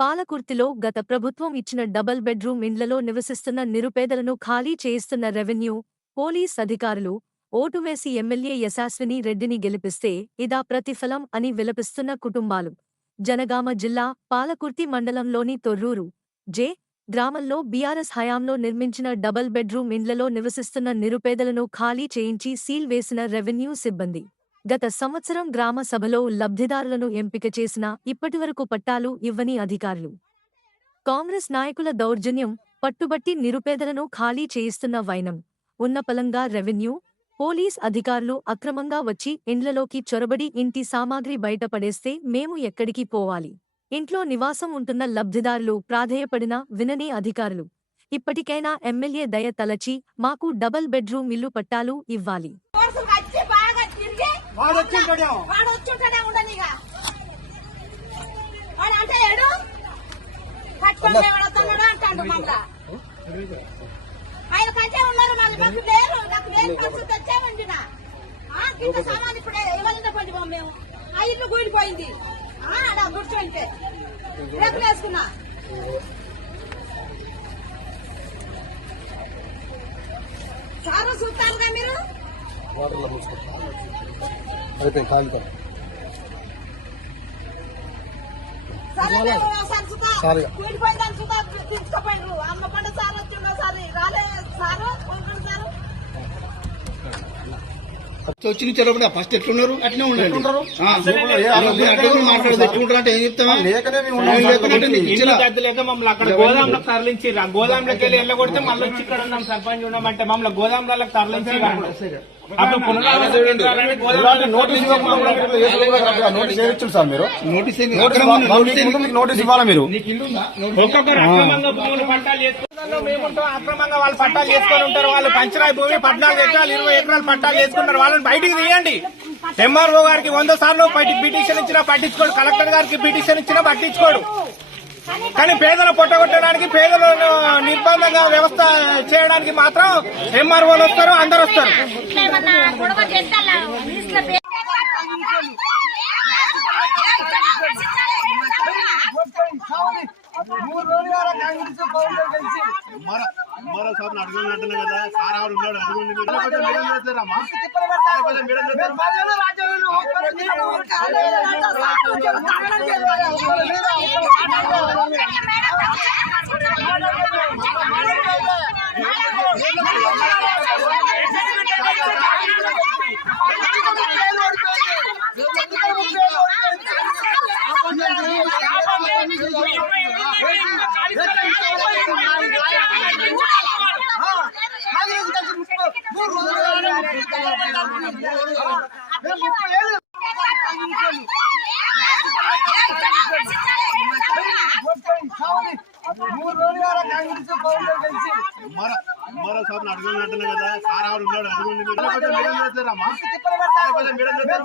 పాలకుర్తిలో గత ప్రభుత్వం ఇచ్చిన డబల్ బెడ్రూమ్ ఇండ్లలో నివసిస్తున్న నిరుపేదలను ఖాళీ చేయిస్తున్న రెవెన్యూ పోలీస్ అధికారులు ఓటు వేసి ఎమ్మెల్యే యశాస్విని రెడ్డిని గెలిపిస్తే ఇదా ప్రతిఫలం అని విలపిస్తున్న కుటుంబాలు. జనగామ జిల్లా పాలకుర్తి మండలంలోని తొర్రూరు జే గ్రామంలో బీఆర్ఎస్ హయాంలో నిర్మించిన డబల్ బెడ్రూమ్ ఇండ్లలో నివసిస్తున్న నిరుపేదలను ఖాళీ చేయించి సీల్ వేసిన రెవెన్యూ సిబ్బంది. గత సంవత్సరం గ్రామ సభలో లబ్ధిదారులను ఎంపిక చేసినా ఇప్పటివరకు పట్టాలు ఇవ్వని అధికారులు. కాంగ్రెస్ నాయకుల దౌర్జన్యం పట్టుబట్టి నిరుపేదలను ఖాళీ చేయిస్తున్న వైనం. ఉన్నపలంగా రెవెన్యూ పోలీస్ అధికారులు అక్రమంగా వచ్చి ఇండ్లలోకి చొరబడి ఇంటి సామాగ్రి బయటపడేస్తే మేము ఎక్కడికి పోవాలి? ఇంట్లో నివాసం ఉంటున్న లబ్ధిదారులు ప్రాధేయపడిన వినని అధికారులు. ఇప్పటికైనా ఎమ్మెల్యే దయ తలచి మాకు డబల్ బెడ్రూమ్ ఇల్లు పట్టాలు ఇవ్వాలి. వాడు వచ్చింటాడేమో వాడు వచ్చుంటాడే ఉండనిగా వాడు అంటే ఏడు? కట్టుకొని ఎవడొస్తున్నాడు అంటాడు మమ్మల్ని ఆయన కంటే ఉన్నారు మళ్ళీ మాకు లేరు. నాకు లేని పరిస్థితి వచ్చామండి నా కింద సామాన్ ఇప్పుడే ఇవ్వాలంటే కొంచెం మేము. ఆ ఇల్లు కూలిపోయింది. ఆడ కూర్చోంటే. రేపు వేసుకున్నా సారు చూస్తారుగా మీరు? వాటర్లో అయిపోయింది కాగితం. సరే వచ్చి నుంచి ఫస్ట్ ఎట్లున్నారు? అట్లనే ఉండండి. మాట్లాడదు ఎట్లుంటారు అంటే ఏం తరలించిర్రు. ఆ గోదాంలోకి వెళ్ళి వెళ్ళగొడితే మళ్ళీ వచ్చి ఇక్కడ ఉన్నాం సర్పంచ్ ఉన్నామంటే మమ్మల్ని గోదాంలకు తరలించి నోటీస్ సార్ మీరు. నోటీస్ ఇవ్వాలి. మీరు? ఒక్కొక్కరు పట్టాలు చేసుకున్నారు మేముంటాం అక్రమంగా వాళ్ళు పట్టాలు చేసుకొని ఉంటారు వాళ్ళు పంచరాయి భూమి పద్నాలుగు ఎకరాలు ఇరవై ఎకరాలు పట్టాలు చేసుకున్నారు వాళ్ళని బయటికి తీయండి. ఎంఆర్ఓ గారికి వంద సార్లు పిటిషన్ ఇచ్చినా పట్టించుకోడు కలెక్టర్ గారికి పిటిషన్ ఇచ్చినా పట్టించుకోడు. కానీ పేదలు పొట్టగొట్టడానికి పేదలు నిర్బంధంగా వ్యవస్థ చేయడానికి మాత్రం ఎంఆర్ఓలు వస్తారు అందరు వస్తారు. ఏమన్నా గొడవ చేస్తాలా న్యూస్లో పే- మరో సార్ అడుగున్నట్టున్నా కదా సార్ ఆవిడ ఉన్నాడు అడుగుండి మీరు కొంచెం మీడియం చేస్తారమ్మా కొంచెం మీడియం చేస్తారు మరో మరో సార్ అడుగున్నట్టున్నా కదా సార్ ఆవిడ ఉన్నాడు అడుగుండి కొంచెం మీడియం చేస్తారమ్మా కొంచెం మీడియం చేస్తారు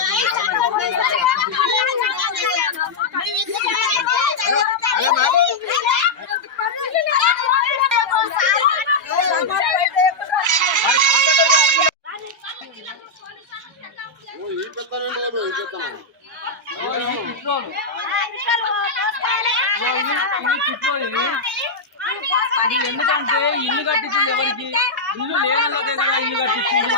ఎందుకంటే ఇల్లు కట్టించింది ఎవరికి? ఇల్లు లేని కదా ఇల్లు కట్టించింది.